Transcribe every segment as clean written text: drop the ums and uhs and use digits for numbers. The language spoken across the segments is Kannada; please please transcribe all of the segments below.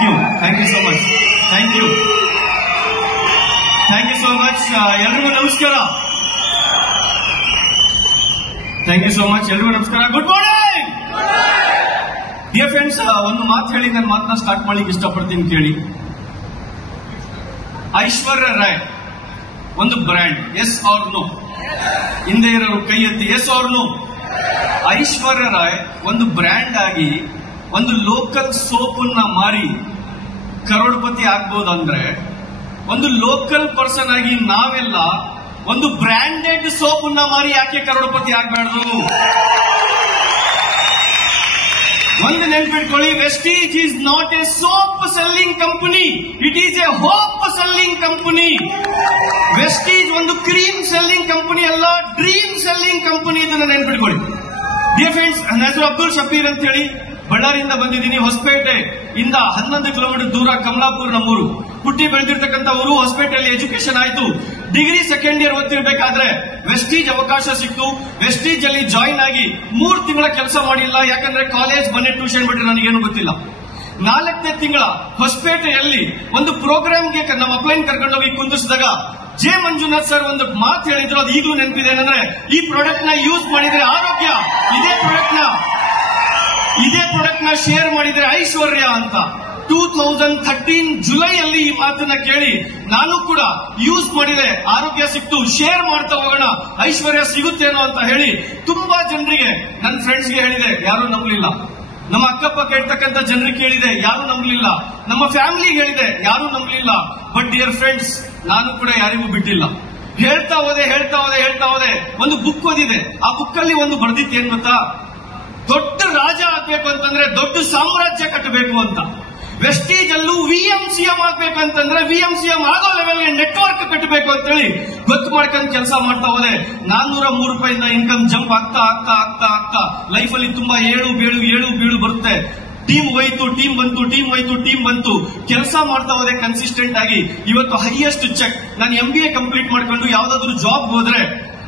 Thank you so much. Thank you so much. ಎಲ್ರಿಗೂ ನಮಸ್ಕಾರ. Thank you so much. ಎಲ್ರಿಗೂ ನಮಸ್ಕಾರ. Good morning dear friends. ಒಂದು ಮಾತು ಹೇಳಿ ನನ್ನ ಮಾತನ್ನ ಸ್ಟಾರ್ಟ್ ಮಾಡ್ಲಿಕ್ಕೆ ಇಷ್ಟಪಡ್ತೀನಿ, ಕೇಳಿ. ಐಶ್ವರ್ಯ ರಾಯ್ ಒಂದು ಬ್ರ್ಯಾಂಡ್, ಎಸ್ ಆರ್ ನೋ? ಹಿಂದೆ ಇರೋರು ಕೈ ಎತ್ತಿ, ಎಸ್ ಆರ್ ನೋ? ಐಶ್ವರ್ಯ ರಾಯ್ ಒಂದು ಬ್ರ್ಯಾಂಡ್ ಆಗಿ ಒಂದು ಲೋಕಲ್ ಸೋಪ್ ಅನ್ನ ಮಾರಿ ಕರೋಡ್ಪತಿ ಆಗ್ಬೋದಂದ್ರೆ, ಒಂದು ಲೋಕಲ್ ಪರ್ಸನ್ ಆಗಿ ನಾವೆಲ್ಲ ಒಂದು ಬ್ರ್ಯಾಂಡೆಡ್ ಸೋಪ್ ಅನ್ನ ಮಾರಿ ಯಾಕೆ ಕರೋಡ್ಪತಿ ಆಗ್ಬಾರ್ದು? ಒಂದು ನೆನ್ಪಿಟ್ಕೊಳ್ಳಿ, Vestige is not A soap selling company, it is A hope selling company. Vestige ಒಂದು ಕ್ರೀಮ್ ಸೆಲ್ಲಿಂಗ್ ಕಂಪನಿ ಅಲ್ಲ, ಡ್ರೀಮ್ ಸೆಲ್ಲಿಂಗ್ ಕಂಪನಿ. ಇದನ್ನ ನೆನ್ಪಿಟ್ಕೊಳ್ಳಿ. ಡಿಯರ್ ಫ್ರೆಂಡ್ಸ್, ನನ್ನ ಹೆಸರು ಅಬ್ದುಲ್ ಶಬೀರ್ ಅಂತ ಹೇಳಿ, ಬಳ್ಳಾರಿಯಿಂದ ಬಂದಿದ್ದೀನಿ. ಹೊಸಪೇಟೆ ಇಂದ 11 ಕಿಲೋಮೀಟರ್ ದೂರ ಕಮಲಾಪುರ್ ನಮ್ಮೂರು. ಹುಟ್ಟಿ ಬೆಳೆದಿರ್ತಕ್ಕಂಥ ಊರು. ಹೊಸಪೇಟೆಯಲ್ಲಿ ಎಜುಕೇಶನ್ ಆಯ್ತು. ಡಿಗ್ರಿ ಸೆಕೆಂಡ್ ಇಯರ್ ಓದ್ತಿರ್ಬೇಕಾದ್ರೆ ವೆಸ್ಟೀಜ್ ಅವಕಾಶ ಸಿಕ್ತು. ವೆಸ್ಟೀಜ್ ಅಲ್ಲಿ ಜಾಯಿನ್ ಆಗಿ 3 ತಿಂಗಳ ಕೆಲಸ ಮಾಡಿಲ್ಲ, ಯಾಕಂದ್ರೆ ಕಾಲೇಜ್ ಮನೆ ಟ್ಯೂಷನ್ ಬಿಟ್ಟರೆ ನನಗೇನು ಗೊತ್ತಿಲ್ಲ. 4ನೇ ತಿಂಗಳ ಹೊಸಪೇಟೆಯಲ್ಲಿ ಒಂದು ಪ್ರೋಗ್ರಾಮ್ಗೆ ನಮ್ಮ ಅಪ್ಲೈನ್ ಕರ್ಕೊಂಡೋಗಿ ಕುಂದಿಸಿದಾಗ ಜೆ ಮಂಜುನಾಥ್ ಸರ್ ಒಂದು ಮಾತು ಹೇಳಿದ್ರು, ಅದು ಈಗಲೂ ನೆನಪಿದೆ. ಏನಂದ್ರೆ, ಈ ಪ್ರಾಡಕ್ಟ್ ನ ಯೂಸ್ ಮಾಡಿದ್ರೆ ಆರೋಗ್ಯ, ಇದೇ ಪ್ರಾಡಕ್ಟ್ ನ ಶೇರ್ ಮಾಡಿದ್ರೆ ಐಶ್ವರ್ಯ ಅಂತ. 2013 ಜುಲೈಯಲ್ಲಿ ಈ ಮಾತನ್ನ ಕೇಳಿ ನಾನು ಕೂಡ ಯೂಸ್ ಮಾಡಿದೆ, ಆರೋಗ್ಯ ಸಿಕ್ತು, ಶೇರ್ ಮಾಡ್ತಾ ಹೋಗೋಣ, ಐಶ್ವರ್ಯ ಸಿಗುತ್ತೇನೋ ಅಂತ ಹೇಳಿ ತುಂಬಾ ಜನರಿಗೆ, ನನ್ನ ಫ್ರೆಂಡ್ಸ್ಗೆ ಹೇಳಿದೆ, ಯಾರು ನಂಬಲಿಲ್ಲ. ನಮ್ಮ ಅಕ್ಕಪಕ್ಕ ಇರ್ತಕ್ಕಂಥ ಜನರಿಗೆ ಕೇಳಿದೆ, ಯಾರು ನಂಬಲಿಲ್ಲ. ನಮ್ಮ ಫ್ಯಾಮಿಲಿಗೆ ಹೇಳಿದೆ, ಯಾರು ನಂಬಲಿಲ್ಲ. ಬಟ್ ಡಿಯರ್ ಫ್ರೆಂಡ್ಸ್, ನಾನು ಕೂಡ ಯಾರಿಗೂ ಬಿಟ್ಟಿಲ್ಲ. ಹೇಳ್ತಾ ಹೋದೆ. ಒಂದು ಬುಕ್ ಓದಿದೆ. ಆ ಬುಕ್ ಅಲ್ಲಿ ಒಂದು ಬರ್ದಿತ್ತು, ಏನ್ ಗೊತ್ತಾ? ದೊಡ್ಡ ರಾಜ ಆಗ್ಬೇಕು ಅಂತಂದ್ರೆ ದೊಡ್ಡ ಸಾಮ್ರಾಜ್ಯ ಕಟ್ಟಬೇಕು ಅಂತ. ವೆಸ್ಟೀಜ್ ಅಲ್ಲೂ VMCM ಆಗ್ಬೇಕು ಅಂತಂದ್ರೆ VMCM ಆಗೋ ಲೆವೆಲ್ಗೆ ನೆಟ್ವರ್ಕ್ ಕಟ್ಟಬೇಕು ಅಂತ ಹೇಳಿ ಗೊತ್ತು ಮಾಡ್ಕೊಂಡು ಕೆಲಸ ಮಾಡ್ತಾ ಹೋದೆ. 403 ರೂಪಾಯಿಂದ ಇನ್ಕಮ್ ಜಂಪ್ ಆಗ್ತಾ ಲೈಫ್ ಅಲ್ಲಿ ತುಂಬಾ ಏಳು ಬೀಳು ಬರುತ್ತೆ. ಟೀಮ್ ಹೋಯ್ತು, ಟೀಮ್ ಬಂತು. ಕೆಲಸ ಮಾಡ್ತಾ ಹೋದೆ ಕನ್ಸಿಸ್ಟೆಂಟ್ ಆಗಿ. ಇವತ್ತು ಹೈಯೆಸ್ಟ್ ಚೆಕ್. ನಾನು MBA ಕಂಪ್ಲೀಟ್ ಮಾಡ್ಕೊಂಡು ಯಾವ್ದಾದ್ರು ಜಾಬ್ ಹೋದ್ರೆ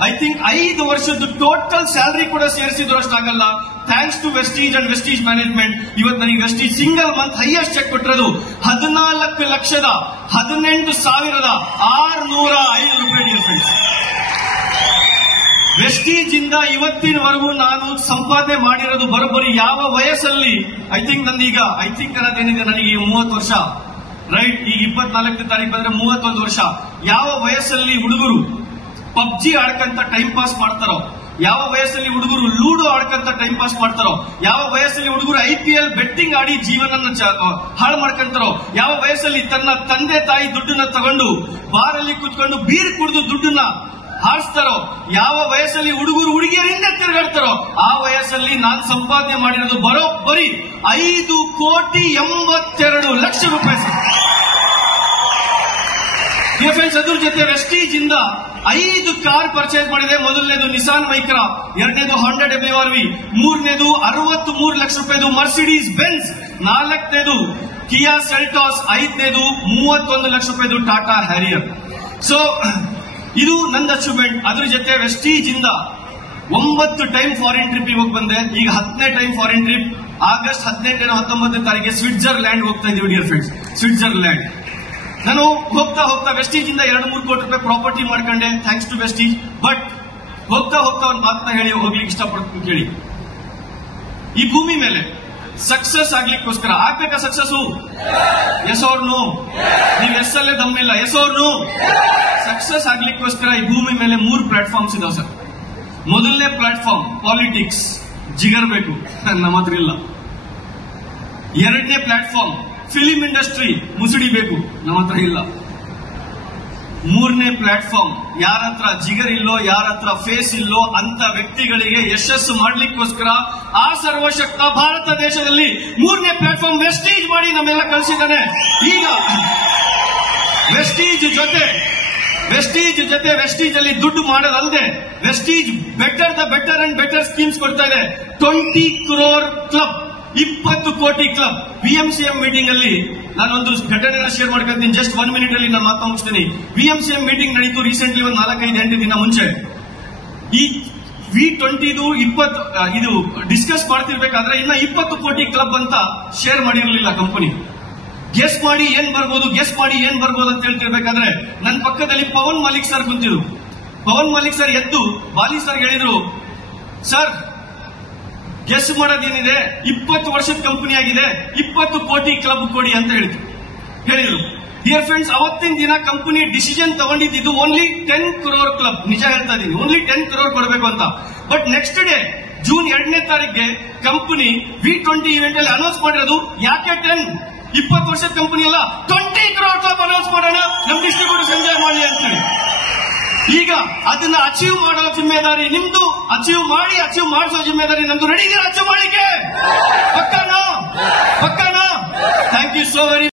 ಐ ಥಿಂಕ್ 5 ವರ್ಷದ ಟೋಟಲ್ ಸ್ಯಾಲರಿ ಕೂಡ ಸೇರಿಸಿದ್ರು ಅಷ್ಟಾಗಲ್ಲ. Thanks to Vestige and Vestige management. ಇವತ್ತು ನನಗೆ Vestige single month highest cheque ಕೊಟ್ಟಿರೋದು 14,18,605 ರೂಪಾಯಿ. ಡಿಯರ್ ಫ್ರೆಂಡ್ಸ್, ವೆಸ್ಟೀಜ್ ಇಂದ ಇವತ್ತಿನವರೆಗೂ ನಾನು ಸಂಪಾದನೆ ಮಾಡಿರೋದು ಬರೋಬ್ಬರಿ ಯಾವ ವಯಸ್ಸಲ್ಲಿ, ಐ ಥಿಂಕ್ ಅನ್ನೋದೇನಿದೆ, ನನಗೆ 30 ವರ್ಷ, ರೈಟ್? ಈಗ 24ನೇ ತಾರೀಕು ಬಂದ್ರೆ 31 ವರ್ಷ. ಯಾವ ವಯಸ್ಸಲ್ಲಿ ಹುಡುಗರು ಪಬ್ಜಿ ಆಡ್ಕಂತ ಟೈಮ್ ಪಾಸ್ ಮಾಡ್ತಾರೋ, ಯಾವ ವಯಸ್ಸಲ್ಲಿ ಹುಡುಗರು ಲೂಡೋ ಆಡ್ಕಂತ ಟೈಮ್ ಪಾಸ್ ಮಾಡ್ತಾರೋ, ಯಾವ ವಯಸ್ಸಲ್ಲಿ ಹುಡುಗರು IPL ಬೆಟ್ಟಿಂಗ್ ಆಡಿ ಜೀವನ ಹಾಳು ಮಾಡ್ಕೊಂತಾರೋ, ಯಾವ ವಯಸ್ಸಲ್ಲಿ ತನ್ನ ತಂದೆ ತಾಯಿ ದುಡ್ಡನ್ನ ತಗೊಂಡು ಬಾರಲ್ಲಿ ಕುತ್ಕೊಂಡು ಬೀರ್ ಕುಡಿದು ದುಡ್ಡನ್ನ ಹಾರಿಸ್ತಾರೋ, ಯಾವ ವಯಸ್ಸಲ್ಲಿ ಹುಡುಗರು ಹುಡುಗಿಯರಿಂದ ತಿರುಗಾಡ್ತಾರೋ, ಆ ವಯಸ್ಸಲ್ಲಿ ನಾನು ಸಂಪಾದನೆ ಮಾಡಿರೋದು ಬರೋಬ್ಬರಿ 5,82,00,000 ರೂಪಾಯಿ. ಫ್ರೆಂಡ್ಸ್, ಅದ್ರ ಜೊತೆ ವೆಸ್ಟೀಜ್ ಇಂದ 5 ಕಾರ್ ಪರ್ಚೇಸ್ ಮಾಡಿದೆ. ಮೊದಲನೇದು ನಿಸಾನ್ ಮೈಕ್ರಾ, ಎರಡನೇದು Honda WRV, ಮೂರನೇದು 63 ಲಕ್ಷ ರೂಪಾಯಿದು ಮರ್ಸಿಡೀಸ್ ಬೆನ್ಸ್, 4ನೇದು ಕಿಯಾ ಸೆಲ್ಟಾಸ್, 5ನೇದು 31 ಲಕ್ಷ ರೂಪಾಯಿದು ಟಾಟಾ ಹ್ಯಾರಿಯರ್. ಸೊ ಇದು ನನ್ನ ಅಚೀವ್ಮೆಂಟ್. ಅದ್ರ ಜೊತೆ ವೆಸ್ಟೀಜ್ ಇಂದ 9 ಟೈಮ್ ಫಾರಿನ್ ಟ್ರಿಪ್ ಹೋಗಿ ಬಂದೆ. ಈಗ 10ನೇ ಟೈಮ್ ಫಾರಿನ್ ಟ್ರಿಪ್. ಆಗಸ್ಟ್ 18 19ನೇ ತಾರೀಕಿಗೆ ಸ್ವಿಟ್ಜರ್ಲ್ಯಾಂಡ್ ಹೋಗ್ತಾ ಇದೀವಿ. Dear friends, Switzerland. ನಾನು ಹೋಗ್ತಾ ವೆಸ್ಟೀಜ್ ಇಂದ 2-3 ಕೋಟಿ ರೂಪಾಯಿ ಪ್ರಾಪರ್ಟಿ ಮಾಡ್ಕೊಂಡೆ, ಥ್ಯಾಂಕ್ಸ್ ಟು ವೆಸ್ಟೀಜ್. ಬಟ್ ಹೋಗ್ತಾ ಒಂದು ಮಾತನ್ನ ಹೇಳಿ ಹೋಗ್ಲಿಕ್ಕೆ ಇಷ್ಟಪಡ್ತೀನಿ, ಕೇಳಿ. ಈ ಭೂಮಿ ಮೇಲೆ ಸಕ್ಸಸ್ ಆಗ್ಲಿಕ್ಕೋಸ್ಕರ ಆಗ್ಬೇಕಾ ಸಕ್ಸಸ್? Yes or no? ನೀವು ಎಸ್ ಅಲ್ಲೇ ದಮ್ಮಿಲ್ಲ, ಎಸ್ ಆರ್ ನೋ? ಸಕ್ಸಸ್ ಆಗ್ಲಿಕ್ಕೋಸ್ಕರ ಈ ಭೂಮಿ ಮೇಲೆ 3 ಪ್ಲಾಟ್ಫಾರ್ಮ್ಸ್ ಇದಾವೆ ಸರ್. ಮೊದಲನೇ ಪ್ಲಾಟ್ಫಾರ್ಮ್ ಪಾಲಿಟಿಕ್ಸ್, ಜಿಗರ್ ಬೇಕು, ನಮ್ಮ ಹತ್ರ ಇಲ್ಲ. 2ನೇ ಪ್ಲಾಟ್ಫಾರ್ಮ್ ಫಿಲಿಂ ಇಂಡಸ್ಟ್ರಿ, ಮುಸುಡಿ ಬೇಕು, ನಮ್ಮ ಹತ್ರ ಇಲ್ಲ. 3ನೇ ಪ್ಲಾಟ್ಫಾರ್ಮ್ ಯಾರ ಹತ್ರ ಜಿಗರ್ ಇಲ್ಲೋ, ಯಾರ ಹತ್ರ ಫೇಸ್ ಇಲ್ಲೋ ಅಂತ ವ್ಯಕ್ತಿಗಳಿಗೆ ಯಶಸ್ಸು ಮಾಡ್ಲಿಕ್ಕೋಸ್ಕರ ಆ ಸರ್ವಶಕ್ತ ಭಾರತ ದೇಶದಲ್ಲಿ 3ನೇ ಪ್ಲಾಟ್ಫಾರ್ಮ್ ವೆಸ್ಟೀಜ್ ಮಾಡಿ ನಮ್ಮೆಲ್ಲ ಕಳಿಸಿದ್ದಾನೆ. ಈಗ ವೆಸ್ಟೀಜ್ ಜೊತೆ ವೆಸ್ಟೀಜ್ ಅಲ್ಲಿ ದುಡ್ಡು ಮಾಡೋದಲ್ಲದೆ Vestige better and better schemes ಕೊಡ್ತಾ ಇದೆ. 20 crore ಕ್ಲಬ್, 20 ಕೋಟಿ ಕ್ಲಬ್. VMCM ಮೀಟಿಂಗ್ ಅಲ್ಲಿ ನಾನೊಂದು ಘಟನೆನ ಶೇರ್ ಮಾಡ್ಕೊಂತೀನಿ. ಜಸ್ಟ್ 1 ಮಿನಿಟ್ ಅಲ್ಲಿ ನಾನು ಮಾತು ಮುಗಿಸ್ತೀನಿ. VMCM ಮೀಟಿಂಗ್ ನಡೀತು ರೀಸೆಂಟ್ಲಿ, ಒಂದು 4-5 ದಿನ ಮುಂಚೆ. ಈ V20 ಇದು ಡಿಸ್ಕಸ್ ಮಾಡ್ತಿರ್ಬೇಕಾದ್ರೆ ಇನ್ನ 20 ಕೋಟಿ ಕ್ಲಬ್ ಅಂತ ಶೇರ್ ಮಾಡಿರಲಿಲ್ಲ ಕಂಪನಿ. ಗೆಸ್ ಮಾಡಿ ಏನ್ ಬರ್ಬೋದು ಅಂತ ಹೇಳ್ತಿರ್ಬೇಕಾದ್ರೆ ನನ್ನ ಪಕ್ಕದಲ್ಲಿ ಪವನ್ ಮಲಿಕ್ ಸರ್ ಕುಂತಿದ್ರು. ಪವನ್ ಮಲಿಕ್ ಸರ್ ಎದ್ದು ಬಾಲಿ ಸರ್ ಹೇಳಿದ್ರು, ಸರ್ ಗೆಸ್ ಮಾಡೋದೇನಿದೆ, 20 ವರ್ಷದ ಕಂಪನಿ ಆಗಿದೆ, 20 ಕೋಟಿ ಕ್ಲಬ್ ಕೊಡಿ ಅಂತ ಹೇಳಿದ್ರು. ಡಿಯರ್ ಫ್ರೆಂಡ್ಸ್, ಅವತ್ತಿನ ದಿನ ಕಂಪನಿ ಡಿಸಿಷನ್ ತಗೊಂಡಿದ್ದು ಓನ್ಲಿ 10 crore ಕ್ಲಬ್. ನಿಜ ಹೇಳ್ತಾ ಇದೀನಿ, ಓನ್ಲಿ 10 crore ಕೊಡಬೇಕು ಅಂತ. ಬಟ್ ನೆಕ್ಸ್ಟ್ ಡೇ ಜೂನ್ 2ನೇ ತಾರೀಕಿಗೆ ಕಂಪನಿ V20 ಇವೆಂಟ್ ಅಲ್ಲಿ ಅನೌನ್ಸ್ ಮಾಡಿರೋದು ಯಾಕೆ 10, 20 ವರ್ಷದ ಕಂಪನಿ ಅಲ್ಲ, 20 crore ಕ್ಲಬ್ ಅನೌನ್ಸ್ ಮಾಡೋಣ, ನಮ್ ಡಿಸ್ಟ್ರಿಬ್ಯೂಟರ್ಸ್ ಎಂಜಾಯ್ ಮಾಡಲಿ ಅಂತೇಳಿ. ಈಗ ಅದನ್ನ ಅಚೀವ್ ಮಾಡೋ ಜಿಮ್ಮೆದಾರಿ ನಿಮ್ದು, ಅಚೀವ್ ಮಾಡಿಸೋ ಜಿಮ್ಮೆದಾರಿ ನಮ್ದು. ರೆಡಿ ಇದೀರಾ ಅಚೀವ್ ಮಾಡಲಿಕ್ಕೆ? ಪಕ್ಕಾನಾ? Thank you so very